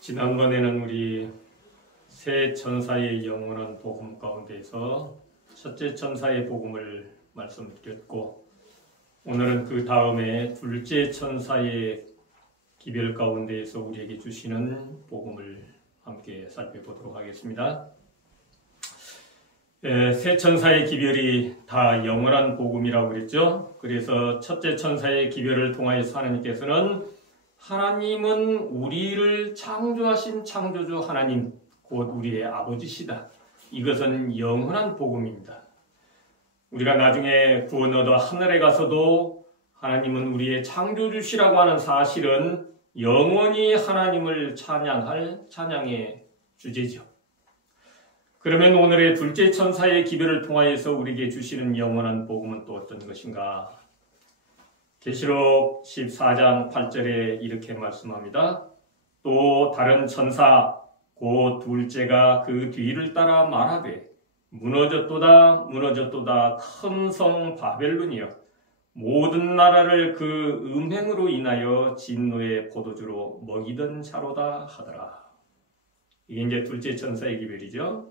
지난번에는 우리 세 천사의 영원한 복음 가운데에서 첫째 천사의 복음을 말씀드렸고, 오늘은 그 다음에 둘째 천사의 기별 가운데에서 우리에게 주시는 복음을 함께 살펴보도록 하겠습니다. 세 천사의 기별이 다 영원한 복음이라고 그랬죠. 그래서 첫째 천사의 기별을 통하여서 하나님은 우리를 창조하신 창조주 하나님, 곧 우리의 아버지시다. 이것은 영원한 복음입니다. 우리가 나중에 구원 얻어 하늘에 가서도 하나님은 우리의 창조주시라고 하는 사실은 영원히 하나님을 찬양할 찬양의 주제죠. 그러면 오늘의 둘째 천사의 기별을 통하여서 우리에게 주시는 영원한 복음은 또 어떤 것인가? 계시록 14장 8절에 이렇게 말씀합니다. 또 다른 천사 곧 둘째가 그 뒤를 따라 말하되 무너졌도다 무너졌도다 큰 성 바벨론이여 모든 나라를 그 음행으로 인하여 진노의 포도주로 먹이던 자로다 하더라. 이게 이제 둘째 천사의 기별이죠.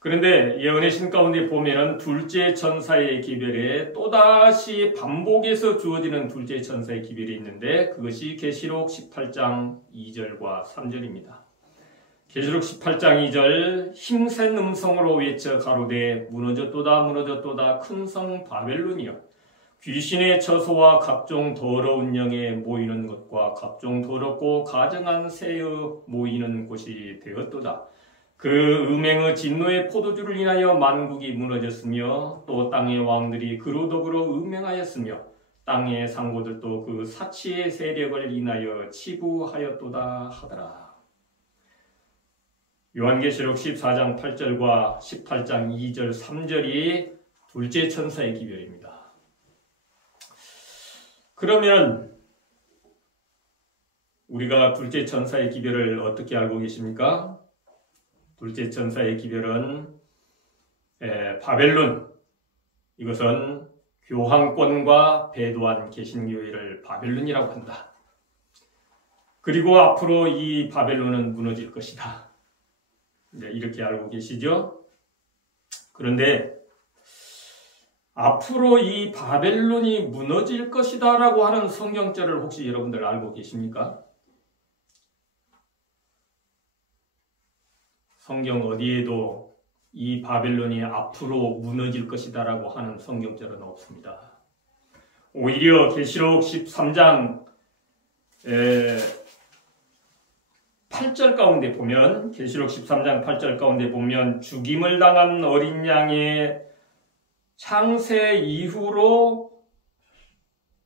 그런데 예언의 신 가운데 보면은 둘째 천사의 기별에 또다시 반복해서 주어지는 둘째 천사의 기별이 있는데, 그것이 계시록 18장 2절과 3절입니다. 계시록 18장 2절 힘센 음성으로 외쳐 가로되 무너졌도다 무너졌도다 큰 성 바벨론이여 귀신의 처소와 각종 더러운 영에 모이는 것과 각종 더럽고 가증한 새에 모이는 곳이 되었도다. 그 음행의 진노의 포도주를 인하여 만국이 무너졌으며 또 땅의 왕들이 그로 더불어 음행하였으며 땅의 상고들도 그 사치의 세력을 인하여 치부하였도다 하더라. 요한계시록 14장 8절과 18장 2절 3절이 둘째 천사의 기별입니다. 그러면 우리가 둘째 천사의 기별을 어떻게 알고 계십니까? 둘째 천사의 기별은 바벨론, 이것은 교황권과 배도한 개신교회를 바벨론이라고 한다. 그리고 앞으로 이 바벨론은 무너질 것이다. 이렇게 알고 계시죠? 그런데 앞으로 이 바벨론이 무너질 것이다 라고 하는 성경절을 혹시 여러분들 알고 계십니까? 성경 어디에도 이 바벨론이 앞으로 무너질 것이다 라고 하는 성경절은 없습니다. 오히려 계시록 13장 8절 가운데 보면, 계시록 13장 8절 가운데 보면 죽임을 당한 어린 양의 창세 이후로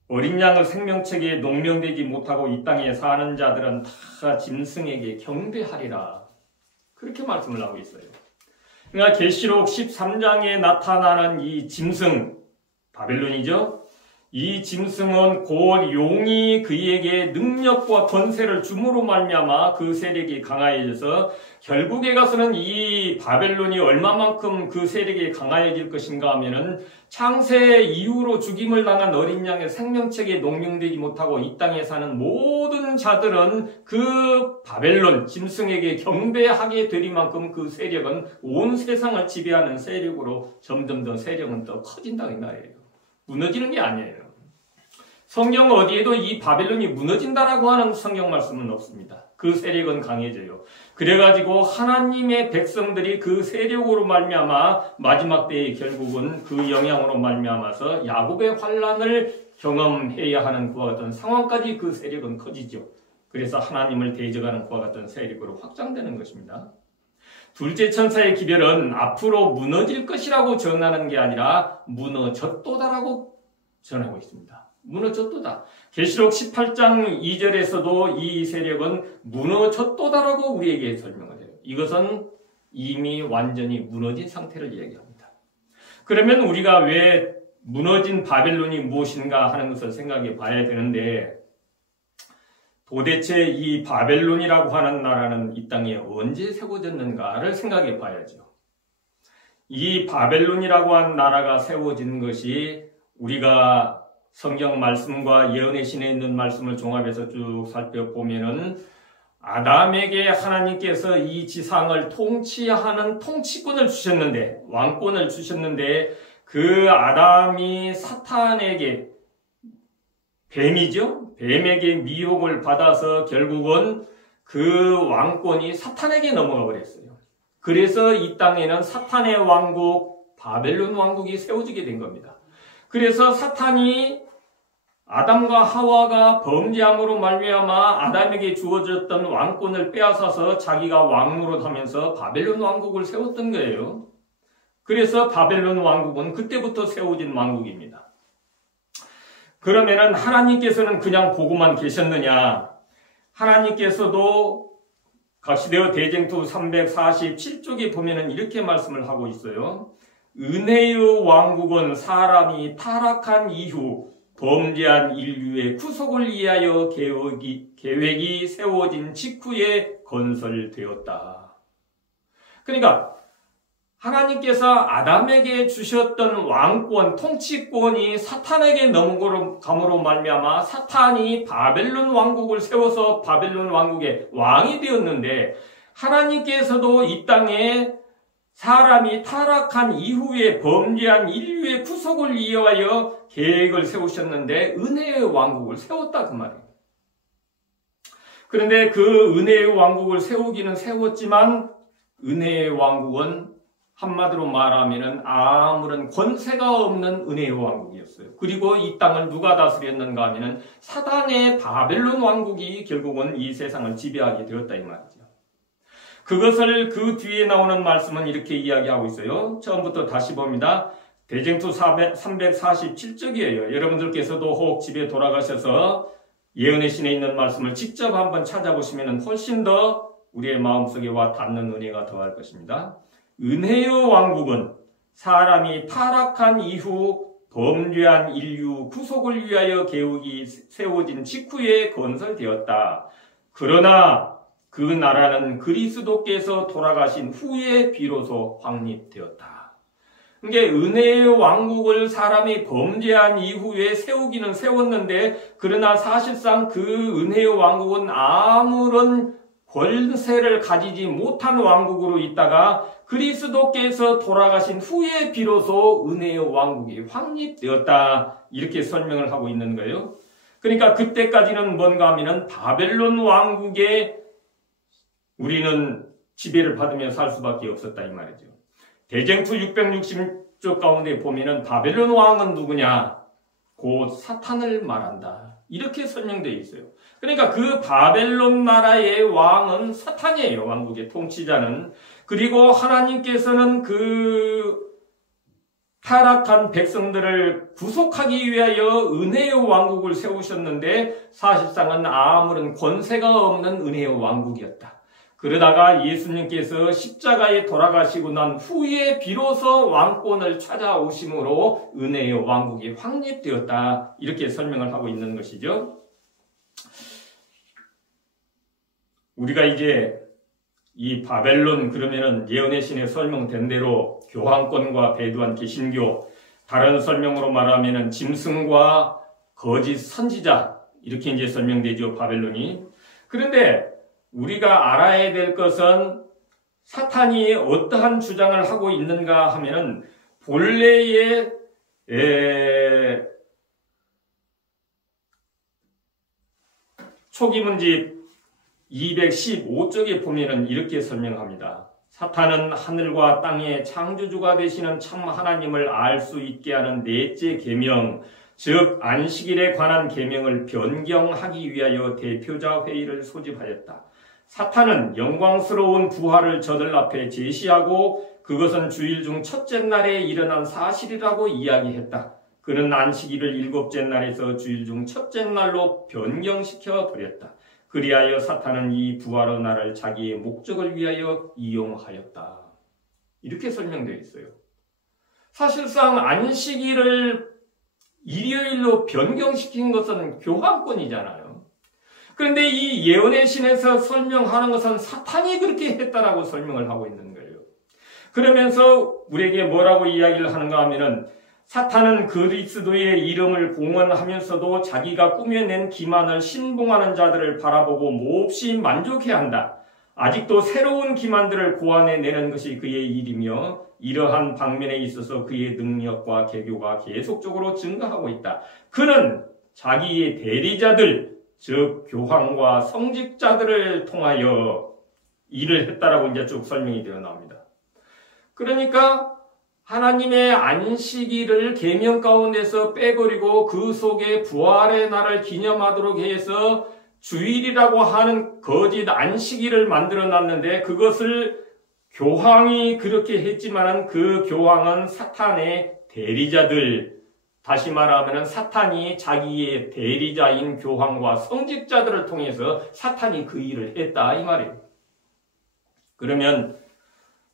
어린 양의 생명책에 농명되지 못하고 이 땅에 사는 자들은 다 짐승에게 경배하리라. 그렇게 말씀을 하고 있어요. 그러니까 계시록 13장에 나타나는 이 짐승, 바벨론이죠. 이 짐승은 곧 용이 그에게 능력과 권세를 줌으로 말미암아 그 세력이 강하여져서 결국에 가서는 이 바벨론이 얼마만큼 그 세력이 강하여질 것인가 하면은 창세 이후로 죽임을 당한 어린 양의 생명책에 농명되지 못하고 이 땅에 사는 모든 자들은 그 바벨론 짐승에게 경배하게 되리만큼 그 세력은 온 세상을 지배하는 세력으로 점점 더 세력은 더 커진다 이 말이에요. 무너지는 게 아니에요. 성경 어디에도 이 바벨론이 무너진다라고 하는 성경 말씀은 없습니다. 그 세력은 강해져요. 그래가지고 하나님의 백성들이 그 세력으로 말미암아 마지막 때에 결국은 그 영향으로 말미암아서 야곱의 환난을 경험해야 하는 그와 같은 상황까지 그 세력은 커지죠. 그래서 하나님을 대적하는 그와 같은 세력으로 확장되는 것입니다. 둘째 천사의 기별은 앞으로 무너질 것이라고 전하는 게 아니라 무너졌도다라고 전하고 있습니다. 무너졌도다. 계시록 18장 2절에서도 이 세력은 무너졌도다라고 우리에게 설명을 해요. 이것은 이미 완전히 무너진 상태를 이야기합니다. 그러면 우리가 왜 무너진 바벨론이 무엇인가 하는 것을 생각해 봐야 되는데, 도대체 이 바벨론이라고 하는 나라는 이 땅에 언제 세워졌는가를 생각해 봐야죠. 이 바벨론이라고 하는 나라가 세워진 것이 우리가 성경 말씀과 예언의 신에 있는 말씀을 종합해서 쭉 살펴보면은 아담에게 하나님께서 이 지상을 통치하는 통치권을 주셨는데, 왕권을 주셨는데, 그 아담이 사탄에게, 뱀이죠? 뱀에게 미혹을 받아서 결국은 그 왕권이 사탄에게 넘어가 버렸어요. 그래서 이 땅에는 사탄의 왕국, 바벨론 왕국이 세워지게 된 겁니다. 그래서 사탄이 아담과 하와가 범죄함으로 말미암아 아담에게 주어졌던 왕권을 빼앗아서 자기가 왕노릇 하면서 바벨론 왕국을 세웠던 거예요. 그래서 바벨론 왕국은 그때부터 세워진 왕국입니다. 그러면은 하나님께서는 그냥 보고만 계셨느냐? 하나님께서도 각시되어 대쟁투 347쪽에 보면은 이렇게 말씀을 하고 있어요. 은혜의 왕국은 사람이 타락한 이후 범죄한 인류의 구속을 위하여 계획이 세워진 직후에 건설되었다. 그러니까 하나님께서 아담에게 주셨던 왕권, 통치권이 사탄에게 넘어감으로 말미암아 사탄이 바벨론 왕국을 세워서 바벨론 왕국의 왕이 되었는데, 하나님께서도 이 땅에 사람이 타락한 이후에 범죄한 인류의 구속을 위하여 계획을 세우셨는데 은혜의 왕국을 세웠다 그 말이에요. 그런데 그 은혜의 왕국을 세우기는 세웠지만 은혜의 왕국은 한마디로 말하면 아무런 권세가 없는 은혜의 왕국이었어요. 그리고 이 땅을 누가 다스렸는가 하면 사단의 바벨론 왕국이 결국은 이 세상을 지배하게 되었다 이 말이죠. 그것을 그 뒤에 나오는 말씀은 이렇게 이야기하고 있어요. 처음부터 다시 봅니다. 대쟁투 347쪽이에요. 여러분들께서도 혹 집에 돌아가셔서 예언의 신에 있는 말씀을 직접 한번 찾아보시면 훨씬 더 우리의 마음속에 와 닿는 은혜가 더할 것입니다. 은혜의 왕국은 사람이 타락한 이후 범죄한 인류 구속을 위하여 계획이 세워진 직후에 건설되었다. 그러나 그 나라는 그리스도께서 돌아가신 후에 비로소 확립되었다. 그러니까 은혜의 왕국을 사람이 범죄한 이후에 세우기는 세웠는데, 그러나 사실상 그 은혜의 왕국은 아무런 권세를 가지지 못한 왕국으로 있다가 그리스도께서 돌아가신 후에 비로소 은혜의 왕국이 확립되었다. 이렇게 설명을 하고 있는 거예요. 그러니까 그때까지는 뭔가 하면은 바벨론 왕국에 우리는 지배를 받으며 살 수밖에 없었다 이 말이죠. 대쟁투 660쪽 가운데 보면은 바벨론 왕은 누구냐? 곧 사탄을 말한다. 이렇게 설명되어 있어요. 그러니까 그 바벨론 나라의 왕은 사탄이에요. 왕국의 통치자는. 그리고 하나님께서는 그 타락한 백성들을 구속하기 위하여 은혜의 왕국을 세우셨는데 사실상은 아무런 권세가 없는 은혜의 왕국이었다. 그러다가 예수님께서 십자가에 돌아가시고 난 후에 비로소 왕권을 찾아오심으로 은혜의 왕국이 확립되었다. 이렇게 설명을 하고 있는 것이죠. 우리가 이제 이 바벨론 그러면은 예언의 신에 설명된 대로 교황권과 배두한 개신교, 다른 설명으로 말하면은 짐승과 거짓 선지자 이렇게 이제 설명되죠. 바벨론이. 그런데 우리가 알아야 될 것은 사탄이 어떠한 주장을 하고 있는가 하면은 본래의 초기문집 215쪽에 보면은 이렇게 설명합니다. 사탄은 하늘과 땅의 창조주가 되시는 참 하나님을 알 수 있게 하는 넷째 계명, 즉 안식일에 관한 계명을 변경하기 위하여 대표자 회의를 소집하였다. 사탄은 영광스러운 부활을 저들 앞에 제시하고 그것은 주일 중 첫째 날에 일어난 사실이라고 이야기했다. 그는 안식일을 일곱째 날에서 주일 중 첫째 날로 변경시켜 버렸다. 그리하여 사탄은 이 부활의 날을 자기의 목적을 위하여 이용하였다. 이렇게 설명되어 있어요. 사실상 안식일을 일요일로 변경시킨 것은 교황권이잖아요. 그런데 이 예언의 신에서 설명하는 것은 사탄이 그렇게 했다라고 설명을 하고 있는 거예요. 그러면서 우리에게 뭐라고 이야기를 하는가 하면은 사탄은 그리스도의 이름을 공언하면서도 자기가 꾸며낸 기만을 신봉하는 자들을 바라보고 몹시 만족해한다. 아직도 새로운 기만들을 고안해내는 것이 그의 일이며 이러한 방면에 있어서 그의 능력과 계교가 계속적으로 증가하고 있다. 그는 자기의 대리자들, 즉 교황과 성직자들을 통하여 일을 했다라고 이제 쭉 설명이 되어 나옵니다. 그러니까 하나님의 안식일을 계명 가운데서 빼버리고 그 속에 부활의 날을 기념하도록 해서 주일이라고 하는 거짓 안식일을 만들어 놨는데 그것을 교황이 그렇게 했지만은 그 교황은 사탄의 대리자들, 다시 말하면 사탄이 자기의 대리자인 교황과 성직자들을 통해서 사탄이 그 일을 했다 이 말이에요. 그러면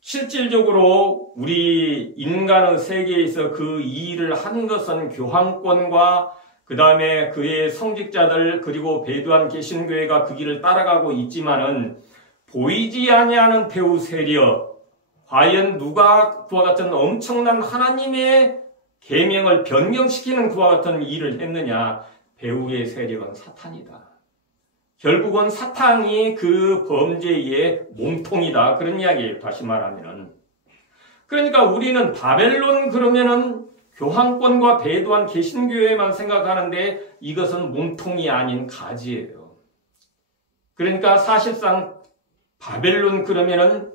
실질적으로 우리 인간의 세계에서 그 일을 한 것은 교황권과 그 다음에 그의 성직자들 그리고 배두한 개신교회가 그 길을 따라가고 있지만은 보이지 아니하는 배후 세력, 과연 누가 그와 같은 엄청난 하나님의 계명을 변경시키는 그와 같은 일을 했느냐? 배후의 세력은 사탄이다. 결국은 사탄이 그 범죄의 몸통이다. 그런 이야기예요. 다시 말하면은. 그러니까 우리는 바벨론 그러면은 교황권과 배도한 개신교회만 생각하는데 이것은 몸통이 아닌 가지예요. 그러니까 사실상 바벨론 그러면은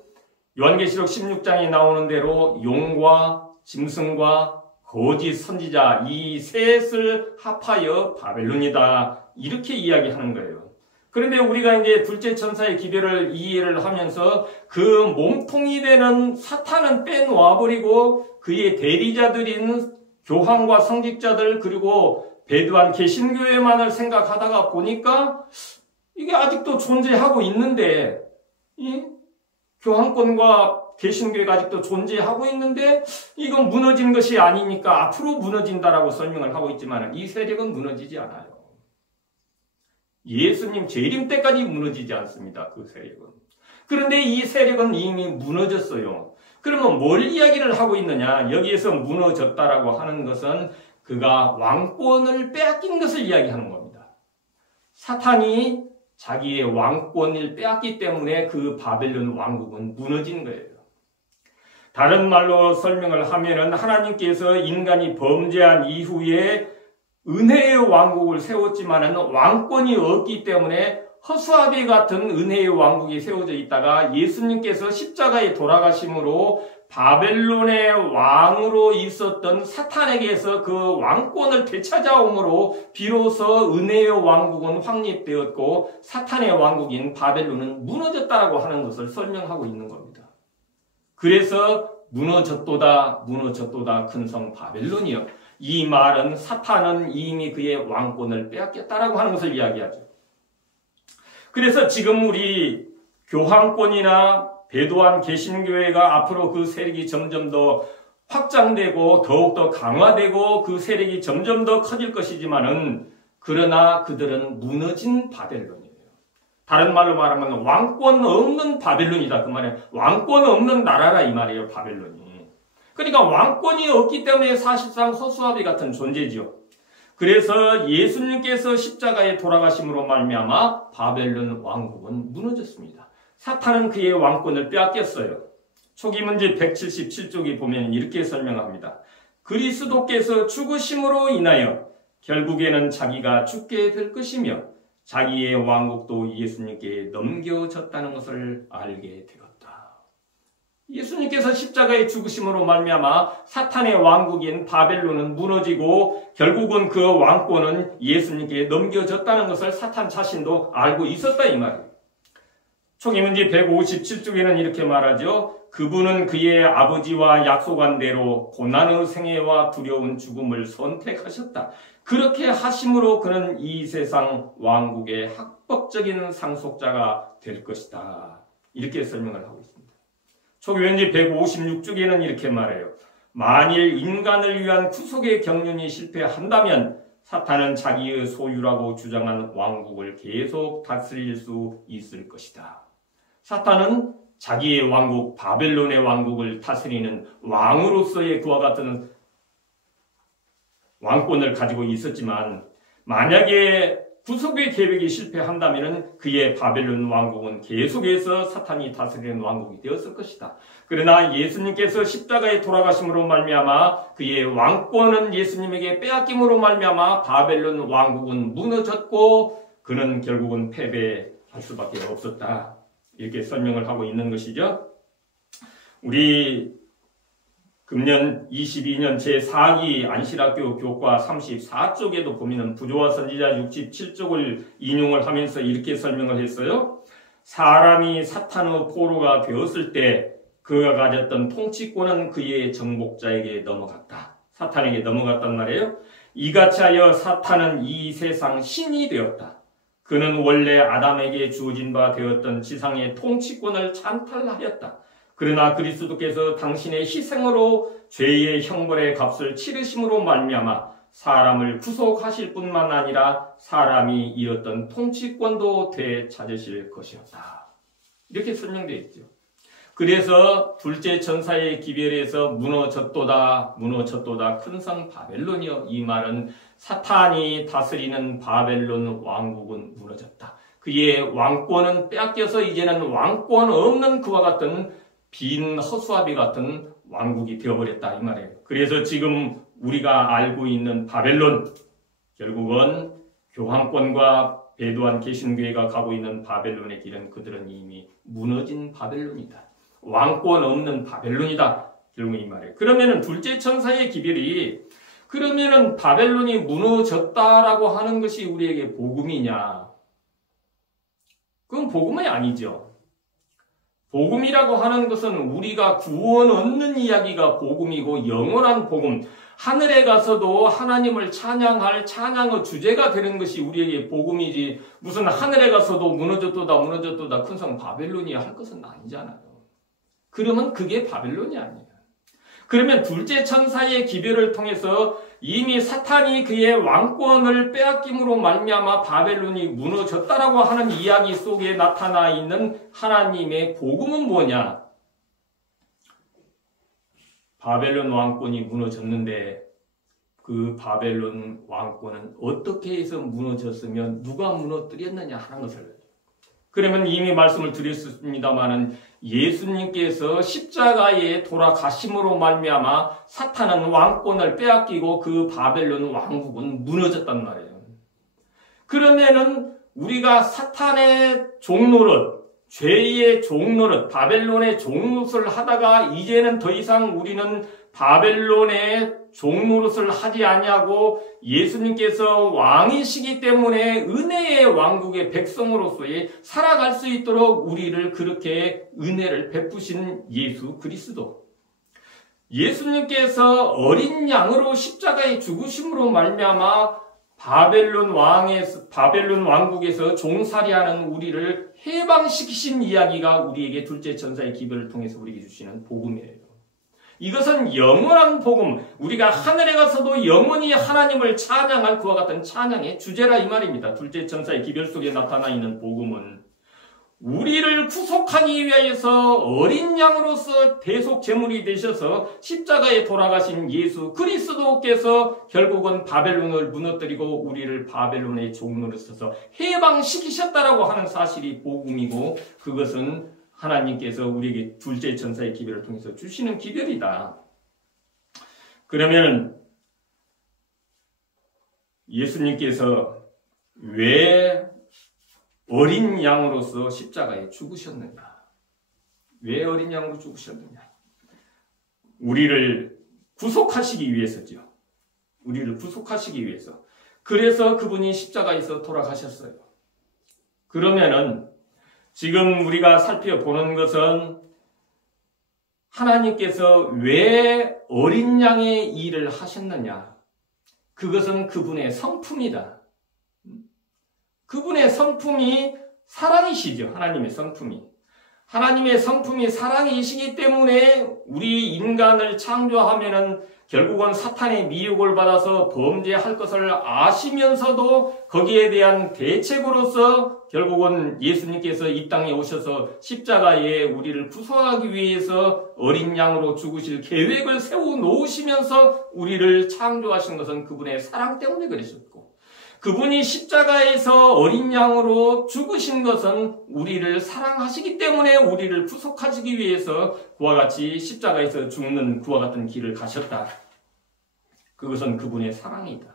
요한계시록 16장에 나오는 대로 용과 짐승과 거짓 선지자 이 셋을 합하여 바벨론이다. 이렇게 이야기하는 거예요. 그런데 우리가 이제 둘째 천사의 기별을 이해를 하면서 그 몸통이 되는 사탄은 빼놓아버리고 그의 대리자들인 교황과 성직자들 그리고 배두한 개신교회만을 생각하다가 보니까 이게 아직도 존재하고 있는데 이 교황권과 개신교회가 아직도 존재하고 있는데 이건 무너진 것이 아니니까 앞으로 무너진다라고 설명을 하고 있지만 이 세력은 무너지지 않아요. 예수님 재림 때까지 무너지지 않습니다. 그 세력은. 그런데 이 세력은 이미 무너졌어요. 그러면 뭘 이야기를 하고 있느냐? 여기에서 무너졌다라고 하는 것은 그가 왕권을 빼앗긴 것을 이야기하는 겁니다. 사탄이 자기의 왕권을 빼앗기 때문에 그 바벨론 왕국은 무너진 거예요. 다른 말로 설명을 하면은 하나님께서 인간이 범죄한 이후에 은혜의 왕국을 세웠지만은 왕권이 없기 때문에 허수아비 같은 은혜의 왕국이 세워져 있다가 예수님께서 십자가에 돌아가심으로 바벨론의 왕으로 있었던 사탄에게서 그 왕권을 되찾아옴으로 비로소 은혜의 왕국은 확립되었고 사탄의 왕국인 바벨론은 무너졌다라고 하는 것을 설명하고 있는 겁니다. 그래서 무너졌도다 큰 성 바벨론이요. 이 말은 사탄은 이미 그의 왕권을 빼앗겼다라고 하는 것을 이야기하죠. 그래서 지금 우리 교황권이나 배도한 개신교회가 앞으로 그 세력이 점점 더 확장되고 더욱더 강화되고 그 세력이 점점 더 커질 것이지만은 그러나 그들은 무너진 바벨론이에요. 다른 말로 말하면 왕권 없는 바벨론이다. 그 말이에요. 왕권 없는 나라라 이 말이에요. 바벨론이. 그러니까 왕권이 없기 때문에 사실상 허수아비 같은 존재지요. 그래서 예수님께서 십자가에 돌아가심으로 말미암아 바벨론 왕국은 무너졌습니다. 사탄은 그의 왕권을 빼앗겼어요. 초기 문제 177쪽에 보면 이렇게 설명합니다. 그리스도께서 죽으심으로 인하여 결국에는 자기가 죽게 될 것이며 자기의 왕국도 예수님께 넘겨졌다는 것을 알게 되었다. 예수님께서 십자가의 죽으심으로 말미암아 사탄의 왕국인 바벨론은 무너지고 결국은 그 왕권은 예수님께 넘겨졌다는 것을 사탄 자신도 알고 있었다 이 말이에요. 초기 문제 157쪽에는 이렇게 말하죠. 그분은 그의 아버지와 약속한 대로 고난의 생애와 두려운 죽음을 선택하셨다. 그렇게 하심으로 그는 이 세상 왕국의 합법적인 상속자가 될 것이다. 이렇게 설명을 하고 있습니다. 초기문제 156쪽에는 이렇게 말해요. 만일 인간을 위한 구속의 경륜이 실패한다면 사탄은 자기의 소유라고 주장한 왕국을 계속 다스릴 수 있을 것이다. 사탄은 자기의 왕국, 바벨론의 왕국을 다스리는 왕으로서의 그와 같은 왕권을 가지고 있었지만 만약에 구속의 계획이 실패한다면 그의 바벨론 왕국은 계속해서 사탄이 다스리는 왕국이 되었을 것이다. 그러나 예수님께서 십자가에 돌아가심으로 말미암아 그의 왕권은 예수님에게 빼앗김으로 말미암아 바벨론 왕국은 무너졌고 그는 결국은 패배할 수밖에 없었다. 이렇게 설명을 하고 있는 것이죠. 우리 금년 22년 제4기 안실학교 교과 34쪽에도 보면은 부조와 선지자 67쪽을 인용을 하면서 이렇게 설명을 했어요. 사람이 사탄의 포로가 되었을 때 그가 가졌던 통치권은 그의 정복자에게 넘어갔다. 사탄에게 넘어갔단 말이에요. 이같이 하여 사탄은 이 세상 신이 되었다. 그는 원래 아담에게 주어진 바 되었던 지상의 통치권을 찬탈하였다. 그러나 그리스도께서 당신의 희생으로 죄의 형벌의 값을 치르심으로 말미암아 사람을 구속하실 뿐만 아니라 사람이 잃었던 통치권도 되찾으실 것이었다. 이렇게 설명되어 있죠. 그래서 둘째 천사의 기별에서 무너졌도다 큰 성 바벨론이여, 이 말은 사탄이 다스리는 바벨론 왕국은 무너졌다. 그의 왕권은 빼앗겨서 이제는 왕권 없는 그와 같은 빈 허수아비 같은 왕국이 되어버렸다 이 말이에요. 그래서 지금 우리가 알고 있는 바벨론, 결국은 교황권과 배도한 개신교회가 가고 있는 바벨론의 길은 그들은 이미 무너진 바벨론이다. 왕권 없는 바벨론이다. 결국 이 말이에요. 그러면은 둘째 천사의 기별이 그러면은 바벨론이 무너졌다라고 하는 것이 우리에게 복음이냐? 그건 복음이 아니죠. 복음이라고 하는 것은 우리가 구원 얻는 이야기가 복음이고 영원한 복음, 하늘에 가서도 하나님을 찬양할 찬양의 주제가 되는 것이 우리에게 복음이지, 무슨 하늘에 가서도 무너졌도다 큰 성 바벨론이야 할 것은 아니잖아요. 그러면 그게 바벨론이 아니에요. 그러면 둘째 천사의 기별을 통해서 이미 사탄이 그의 왕권을 빼앗김으로 말미암아 바벨론이 무너졌다라고 하는 이야기 속에 나타나 있는 하나님의 복음은 뭐냐? 바벨론 왕권이 무너졌는데 그 바벨론 왕권은 어떻게 해서 무너졌으면 누가 무너뜨렸느냐 하는 것을, 그러면 이미 말씀을 드렸습니다마는 예수님께서 십자가에 돌아가심으로 말미암아 사탄은 왕권을 빼앗기고 그 바벨론 왕국은 무너졌단 말이에요. 그러면은 우리가 사탄의 종노릇, 죄의 종노릇, 바벨론의 종노릇을 하다가 이제는 더 이상 우리는 바벨론의 종노릇을 하지 아니하고 예수님께서 왕이시기 때문에 은혜의 왕국의 백성으로서의 살아갈 수 있도록 우리를 그렇게 은혜를 베푸신 예수 그리스도, 예수님께서 어린 양으로 십자가에 죽으심으로 말미암아 바벨론 왕국에서 종살이하는 우리를 해방시키신 이야기가 우리에게 둘째 천사의 기별을 통해서 우리에게 주시는 복음이에요. 이것은 영원한 복음, 우리가 하늘에 가서도 영원히 하나님을 찬양할 그와 같은 찬양의 주제라 이 말입니다. 둘째 천사의 기별 속에 나타나 있는 복음은 우리를 구속하기 위하여서 어린 양으로서 대속 제물이 되셔서 십자가에 돌아가신 예수 그리스도께서 결국은 바벨론을 무너뜨리고 우리를 바벨론의 종노릇에서 해방시키셨다라고 하는 사실이 복음이고, 그것은 하나님께서 우리에게 둘째 천사의 기별을 통해서 주시는 기별이다. 그러면 예수님께서 왜 어린 양으로서 십자가에 죽으셨느냐? 왜 어린 양으로 죽으셨느냐? 우리를 구속하시기 위해서죠. 우리를 구속하시기 위해서. 그래서 그분이 십자가에서 돌아가셨어요. 그러면은 지금 우리가 살펴보는 것은 하나님께서 왜 어린 양의 일을 하셨느냐? 그것은 그분의 성품이다. 그분의 성품이 사랑이시죠. 하나님의 성품이. 하나님의 성품이 사랑이시기 때문에 우리 인간을 창조하면은 결국은 사탄의 미혹을 받아서 범죄할 것을 아시면서도 거기에 대한 대책으로서 결국은 예수님께서 이 땅에 오셔서 십자가에 우리를 구속하기 위해서 어린 양으로 죽으실 계획을 세워 놓으시면서 우리를 창조하신 것은 그분의 사랑 때문에 그러셨고, 그분이 십자가에서 어린 양으로 죽으신 것은 우리를 사랑하시기 때문에 우리를 구속하시기 위해서 그와 같이 십자가에서 죽는 그와 같은 길을 가셨다. 그것은 그분의 사랑이다.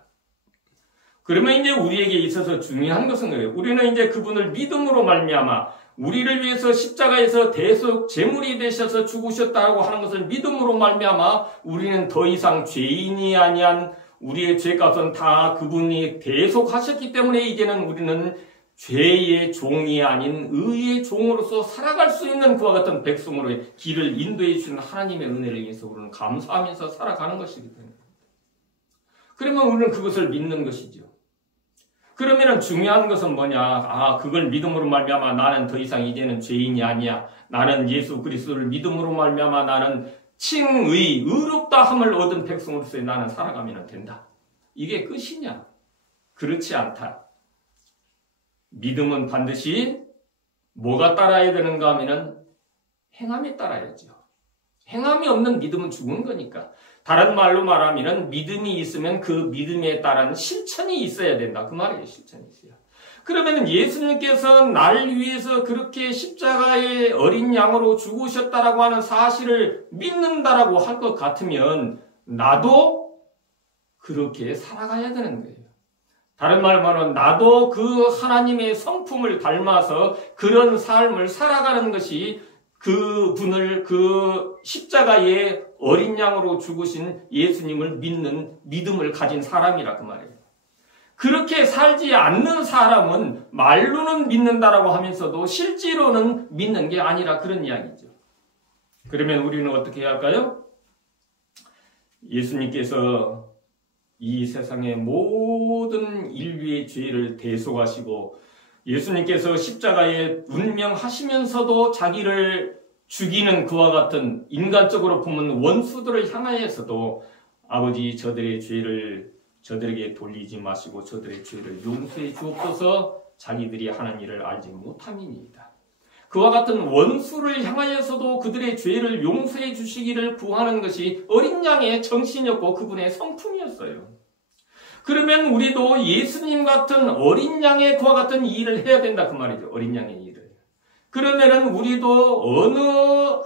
그러면 이제 우리에게 있어서 중요한 것은 뭐예요? 우리는 이제 그분을 믿음으로 말미암아 우리를 위해서 십자가에서 대속 제물이 되셔서 죽으셨다고 하는 것을 믿음으로 말미암아 우리는 더 이상 죄인이 아니한 우리의 죄값은 다 그분이 대속하셨기 때문에 이제는 우리는 죄의 종이 아닌 의의 종으로서 살아갈 수 있는 그와 같은 백성으로의 길을 인도해 주시는 하나님의 은혜를 위해서 우리는 감사하면서 살아가는 것이기 때문에, 그러면 우리는 그것을 믿는 것이죠. 그러면 중요한 것은 뭐냐? 그걸 믿음으로 말미암아 나는 더 이상 이제는 죄인이 아니야. 나는 예수 그리스도를 믿음으로 말미암아 나는 칭의, 의롭다함을 얻은 백성으로서 나는 살아가면 된다. 이게 끝이냐? 그렇지 않다. 믿음은 반드시 뭐가 따라야 되는가 하면은 행함에 따라야죠. 행함이 없는 믿음은 죽은 거니까. 다른 말로 말하면 믿음이 있으면 그 믿음에 따른 실천이 있어야 된다. 그 말이에요. 실천이 있어요. 그러면 예수님께서 날 위해서 그렇게 십자가의 어린 양으로 죽으셨다라고 하는 사실을 믿는다라고 할 것 같으면 나도 그렇게 살아가야 되는 거예요. 다른 말로 말하면 나도 그 하나님의 성품을 닮아서 그런 삶을 살아가는 것이 그분을 그 십자가의 어린 양으로 죽으신 예수님을 믿는 믿음을 가진 사람이라 그 말이에요. 그렇게 살지 않는 사람은 말로는 믿는다라고 하면서도 실제로는 믿는 게 아니라 그런 이야기죠. 그러면 우리는 어떻게 해야 할까요? 예수님께서 이 세상의 모든 인류의 죄를 대속하시고 예수님께서 십자가에 운명하시면서도 자기를 죽이는 그와 같은 인간적으로 보면 원수들을 향하여서도 아버지 저들의 죄를 저들에게 돌리지 마시고 저들의 죄를 용서해 주옵소서 자기들이 하는 일을 알지 못함이니이다. 그와 같은 원수를 향하여서도 그들의 죄를 용서해 주시기를 구하는 것이 어린 양의 정신이었고 그분의 성품이었어요. 그러면 우리도 예수님 같은 어린 양의 그와 같은 일을 해야 된다 그 말이죠. 어린 양의 일을. 그러면은 우리도 어느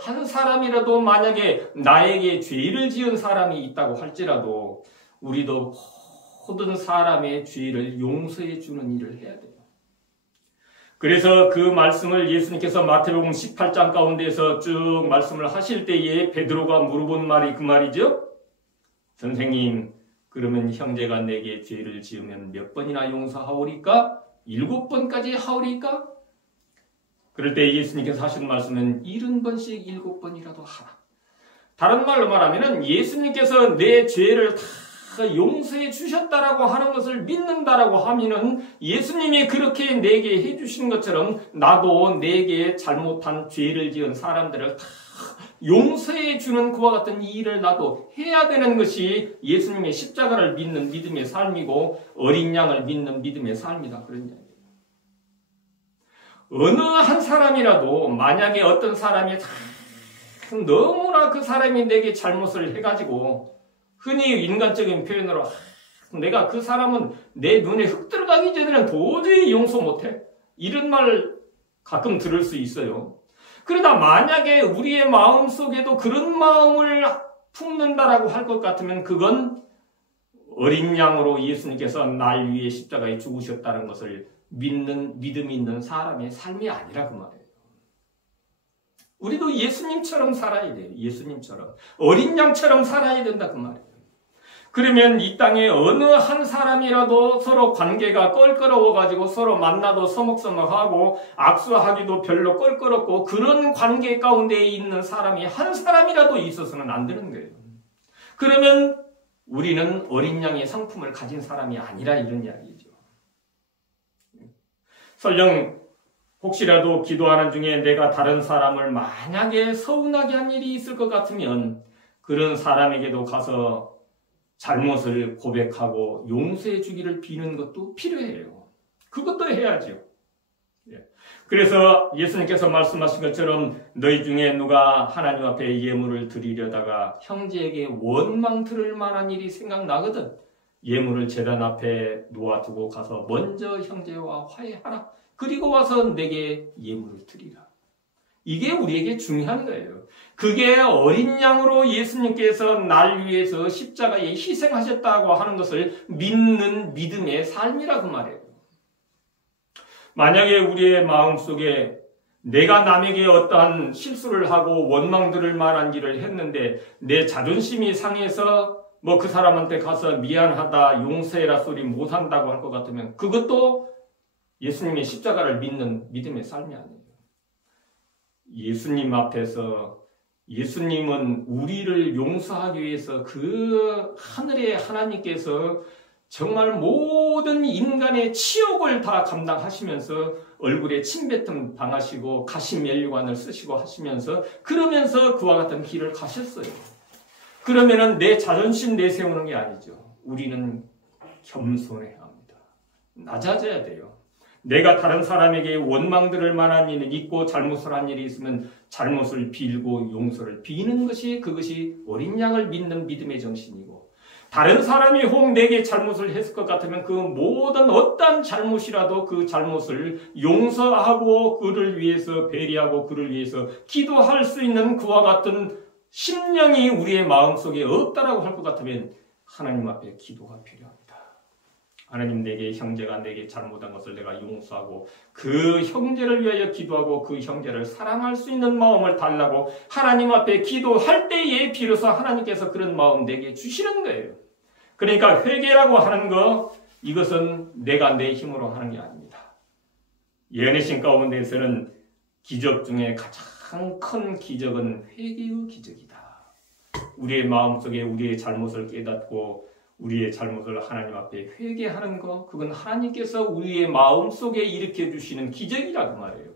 한 사람이라도 만약에 나에게 죄를 지은 사람이 있다고 할지라도 우리도 모든 사람의 죄를 용서해 주는 일을 해야 돼요. 그래서 그 말씀을 예수님께서 마태복음 18장 가운데서 쭉 말씀을 하실 때에 베드로가 물어본 말이 그 말이죠. 선생님, 그러면 형제가 내게 죄를 지으면 몇 번이나 용서하오리까? 7번까지 하오리까? 그럴 때 예수님께서 하시는 말씀은 70번씩 7번이라도 하라. 다른 말로 말하면 예수님께서 내 죄를 다 용서해 주셨다라고 하는 것을 믿는다라고 하면은 예수님이 그렇게 내게 해주신 것처럼 나도 내게 잘못한 죄를 지은 사람들을 다 용서해 주는 그와 같은 일을 나도 해야 되는 것이 예수님의 십자가를 믿는 믿음의 삶이고 어린 양을 믿는 믿음의 삶이다. 그런 이야기예요. 어느 한 사람이라도 만약에 어떤 사람이 너무나 그 사람이 내게 잘못을 해가지고 흔히 인간적인 표현으로 내가 그 사람은 내 눈에 흙 들어가기 전에는 도저히 용서 못해. 이런 말 가끔 들을 수 있어요. 그러다 만약에 우리의 마음 속에도 그런 마음을 품는다라고 할 것 같으면 그건 어린 양으로 예수님께서 날 위해 십자가에 죽으셨다는 것을 믿는 믿음이 있는 사람의 삶이 아니라 그 말이에요. 우리도 예수님처럼 살아야 돼요. 예수님처럼. 어린 양처럼 살아야 된다 그 말이에요. 그러면 이 땅에 어느 한 사람이라도 서로 관계가 껄끄러워가지고 서로 만나도 서먹서먹하고 악수하기도 별로 껄끄럽고 그런 관계 가운데 있는 사람이 한 사람이라도 있어서는 안 되는 거예요. 그러면 우리는 어린 양의 성품을 가진 사람이 아니라 이런 이야기죠. 설령 혹시라도 기도하는 중에 내가 다른 사람을 만약에 서운하게 한 일이 있을 것 같으면 그런 사람에게도 가서 잘못을 고백하고 용서해 주기를 비는 것도 필요해요. 그것도 해야죠. 그래서 예수님께서 말씀하신 것처럼 너희 중에 누가 하나님 앞에 예물을 드리려다가 형제에게 원망 들을 만한 일이 생각나거든 예물을 제단 앞에 놓아두고 가서 먼저 형제와 화해하라. 그리고 와서 내게 예물을 드리라. 이게 우리에게 중요한 거예요. 그게 어린 양으로 예수님께서 날 위해서 십자가에 희생하셨다고 하는 것을 믿는 믿음의 삶이라고 말해요. 만약에 우리의 마음속에 내가 남에게 어떠한 실수를 하고 원망 들을 만한 일을 했는데 내 자존심이 상해서 그 사람한테 가서 미안하다 용서해라 소리 못한다고 할 것 같으면 그것도 예수님의 십자가를 믿는 믿음의 삶이 아니에요. 예수님 앞에서 예수님은 우리를 용서하기 위해서 그 하늘의 하나님께서 정말 모든 인간의 치욕을 다 감당하시면서 얼굴에 침뱉음 당하시고 가시면류관을 쓰시고 하시면서 그러면서 그와 같은 길을 가셨어요. 그러면은 내 자존심 내세우는 게 아니죠. 우리는 겸손해야 합니다. 낮아져야 돼요. 내가 다른 사람에게 원망 들을 만한 일이 있고 잘못을 한 일이 있으면 잘못을 빌고 용서를 비는 것이 그것이 어린 양을 믿는 믿음의 정신이고 다른 사람이 혹 내게 잘못을 했을 것 같으면 그 모든 어떤 잘못이라도 그 잘못을 용서하고 그를 위해서 배려하고 그를 위해서 기도할 수 있는 그와 같은 심령이 우리의 마음속에 없다라고 할 것 같으면 하나님 앞에 기도가 필요합니다. 하나님 내게 형제가 내게 잘못한 것을 내가 용서하고 그 형제를 위하여 기도하고 그 형제를 사랑할 수 있는 마음을 달라고 하나님 앞에 기도할 때에 비로소 하나님께서 그런 마음 내게 주시는 거예요. 그러니까 회개라고 하는 거 이것은 내가 내 힘으로 하는 게 아닙니다. 예언의 신 가운데에서는 기적 중에 가장 큰 기적은 회개의 기적이다. 우리의 마음속에 우리의 잘못을 깨닫고 우리의 잘못을 하나님 앞에 회개하는 것, 그건 하나님께서 우리의 마음속에 일으켜 주시는 기적이라고 말해요.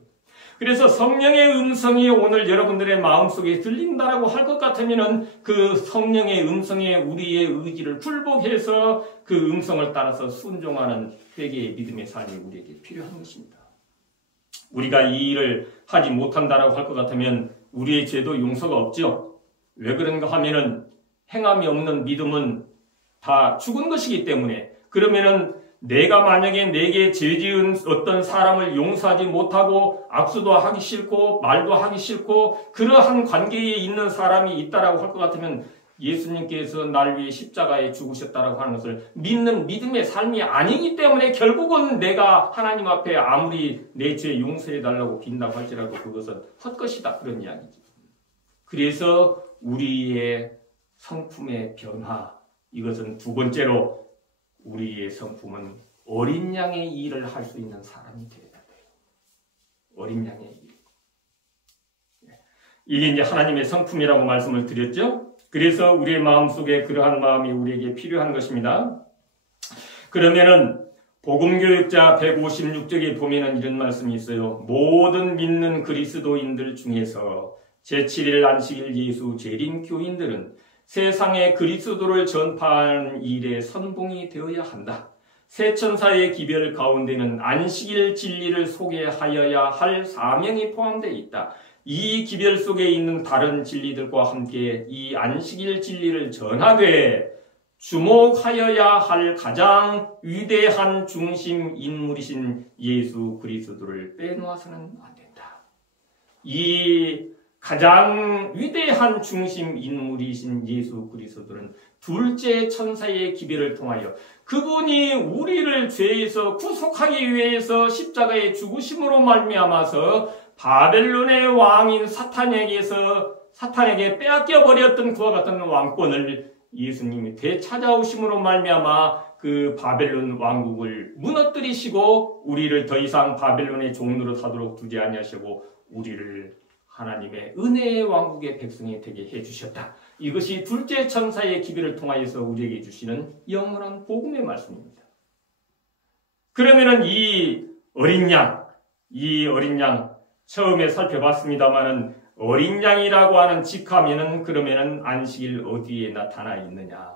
그래서 성령의 음성이 오늘 여러분들의 마음속에 들린다라고 할 것 같으면 그 성령의 음성에 우리의 의지를 굴복해서 그 음성을 따라서 순종하는 회개의 믿음의 삶이 우리에게 필요한 것입니다. 우리가 이 일을 하지 못한다라고 할 것 같으면 우리의 죄도 용서가 없죠. 왜 그런가 하면은 행함이 없는 믿음은 다 죽은 것이기 때문에 그러면은 내가 만약에 내게 죄 지은 어떤 사람을 용서하지 못하고 악수도 하기 싫고 말도 하기 싫고 그러한 관계에 있는 사람이 있다라고 할 것 같으면 예수님께서 날 위해 십자가에 죽으셨다라고 하는 것을 믿는 믿음의 삶이 아니기 때문에 결국은 내가 하나님 앞에 아무리 내 죄 용서해달라고 빈다고 할지라도 그것은 헛것이다 그런 이야기죠. 그래서 우리의 성품의 변화 이것은 두 번째로 우리의 성품은 어린 양의 일을 할 수 있는 사람이 되어야 돼요. 어린 양의 일. 이게 이제 하나님의 성품이라고 말씀을 드렸죠. 그래서 우리의 마음속에 그러한 마음이 우리에게 필요한 것입니다. 그러면은 복음교육자 156쪽에 보면은 이런 말씀이 있어요. 모든 믿는 그리스도인들 중에서 제7일 안식일 예수 재림 교인들은 세상에 그리스도를 전파하는 일에 선봉이 되어야 한다. 세 천사의 기별 가운데는 안식일 진리를 소개하여야 할 사명이 포함되어 있다. 이 기별 속에 있는 다른 진리들과 함께 이 안식일 진리를 전하되 주목하여야 할 가장 위대한 중심 인물이신 예수 그리스도를 빼놓아서는 안 된다. 이 가장 위대한 중심 인물이신 예수 그리스도는 둘째 천사의 기별을 통하여 그분이 우리를 죄에서 구속하기 위해서 십자가의 죽으심으로 말미암아서 바벨론의 왕인 사탄에게 빼앗겨 버렸던 그와 같은 왕권을 예수님이 되찾아오심으로 말미암아 그 바벨론 왕국을 무너뜨리시고 우리를 더 이상 바벨론의 종로로 사도록 두지 아니하시고 우리를 하나님의 은혜의 왕국의 백성이 되게 해주셨다. 이것이 둘째 천사의 기별을 통하여서 우리에게 주시는 영원한 복음의 말씀입니다. 그러면은 이 어린 양 처음에 살펴봤습니다만은 어린 양이라고 하는 직하면은 그러면은 안식일 어디에 나타나 있느냐?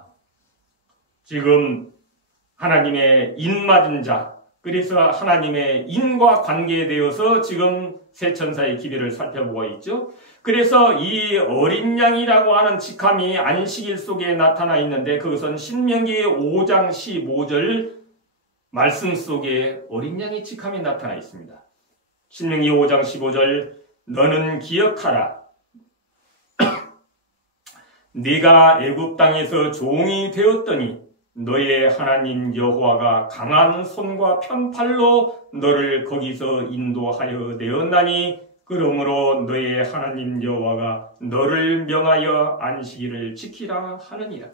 지금 하나님의 인 맞은 자, 그래서 하나님의 인과 관계되어서 지금 새 천사의 기별을 살펴보고 있죠. 그래서 이 어린 양이라고 하는 직함이 안식일 속에 나타나 있는데 그것은 신명기 5장 15절 말씀 속에 어린 양의 직함이 나타나 있습니다. 신명기 5장 15절 너는 기억하라. 네가 애굽 땅에서 종이 되었더니 너의 하나님 여호와가 강한 손과 편팔로 너를 거기서 인도하여 내었나니 그러므로 너의 하나님 여호와가 너를 명하여 안식일을 지키라 하느니라.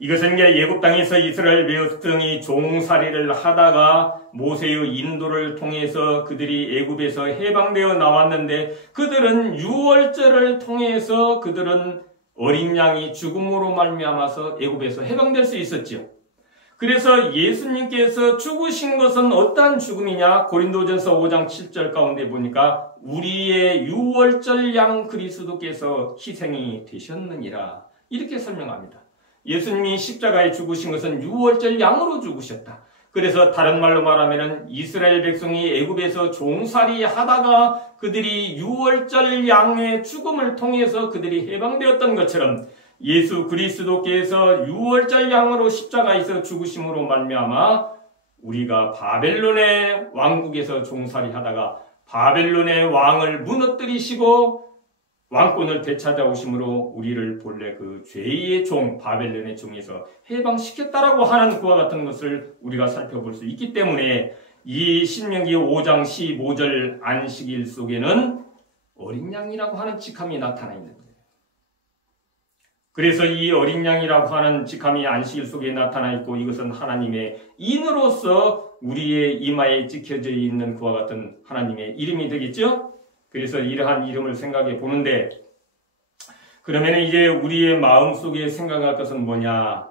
이것은 애굽 땅에서 이스라엘 백성이 종살이를 하다가 모세의 인도를 통해서 그들이 애굽에서 해방되어 나왔는데 그들은 유월절을 통해서 그들은 어린 양이 죽음으로 말미암아서 애굽에서 해방될 수 있었지요. 그래서 예수님께서 죽으신 것은 어떠한 죽음이냐? 고린도전서 5장 7절 가운데 보니까 우리의 유월절 양 그리스도께서 희생이 되셨느니라 이렇게 설명합니다. 예수님이 십자가에 죽으신 것은 유월절 양으로 죽으셨다. 그래서 다른 말로 말하면 이스라엘 백성이 애굽에서 종살이 하다가 그들이 유월절 양의 죽음을 통해서 그들이 해방되었던 것처럼 예수 그리스도께서 유월절 양으로 십자가에서 죽으심으로 말미암아 우리가 바벨론의 왕국에서 종살이 하다가 바벨론의 왕을 무너뜨리시고 왕권을 되찾아오심으로 우리를 본래 그 죄의 종, 바벨론의 종에서 해방시켰다라고 하는 그와 같은 것을 우리가 살펴볼 수 있기 때문에 이 신명기 5장 15절 안식일 속에는 어린 양이라고 하는 직함이 나타나 있는 거예요. 그래서 이 어린 양이라고 하는 직함이 안식일 속에 나타나 있고 이것은 하나님의 인으로서 우리의 이마에 찍혀져 있는 그와 같은 하나님의 이름이 되겠죠? 그래서 이러한 이름을 생각해 보는데 그러면 이제 우리의 마음속에 생각할 것은 뭐냐?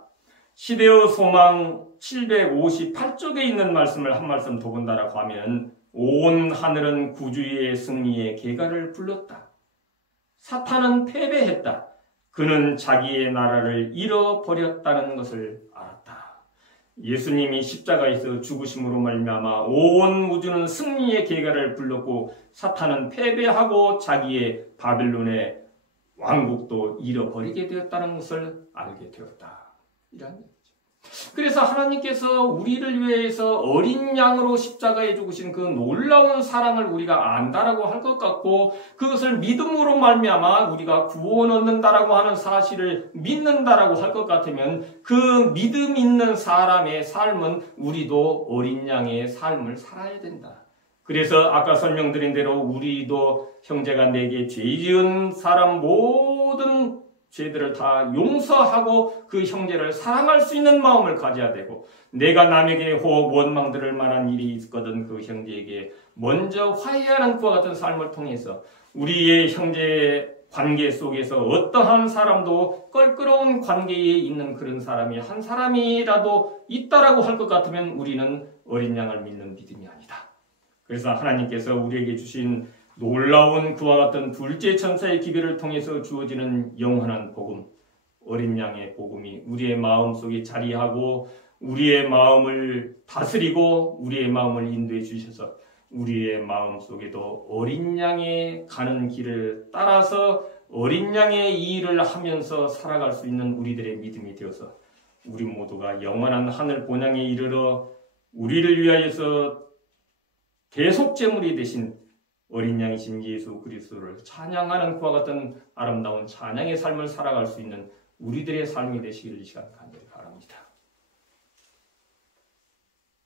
시대의 소망 758쪽에 있는 말씀을 한 말씀 더 본다라고 하면 온 하늘은 구주의 승리의 계가를 불렀다. 사탄은 패배했다. 그는 자기의 나라를 잃어버렸다는 것을 알았다. 예수님이 십자가에서 죽으심으로 말미암아 온 우주는 승리의 계가를 불렀고 사탄은 패배하고 자기의 바벨론의 왕국도 잃어버리게 되었다는 것을 알게 되었다. 이런 얘기죠. 그래서 하나님께서 우리를 위해서 어린 양으로 십자가에 죽으신 그 놀라운 사랑을 우리가 안다라고 할 것 같고 그것을 믿음으로 말미암아 우리가 구원 얻는다라고 하는 사실을 믿는다라고 할 것 같으면 그 믿음 있는 사람의 삶은 우리도 어린 양의 삶을 살아야 된다. 그래서 아까 설명드린 대로 우리도 형제가 내게 죄 지은 사람 모든 죄들을 다 용서하고 그 형제를 사랑할 수 있는 마음을 가져야 되고 내가 남에게 혹 원망 들을 만한 일이 있거든 그 형제에게 먼저 화해하는 그와 같은 삶을 통해서 우리의 형제 관계 속에서 어떠한 사람도 껄끄러운 관계에 있는 그런 사람이 한 사람이라도 있다라고 할 것 같으면 우리는 어린 양을 믿는 믿음이 아니다. 그래서 하나님께서 우리에게 주신 놀라운 그와 같은 둘째 천사의 기별을 통해서 주어지는 영원한 복음, 어린 양의 복음이 우리의 마음속에 자리하고 우리의 마음을 다스리고 우리의 마음을 인도해 주셔서 우리의 마음속에도 어린 양의 가는 길을 따라서 어린 양의 일을 하면서 살아갈 수 있는 우리들의 믿음이 되어서 우리 모두가 영원한 하늘 본향에 이르러 우리를 위하여서 대속제물이 되신 어린 양이신 예수 그리스도를 찬양하는 그와 같은 아름다운 찬양의 삶을 살아갈 수 있는 우리들의 삶이 되시기를 이 시간 간절히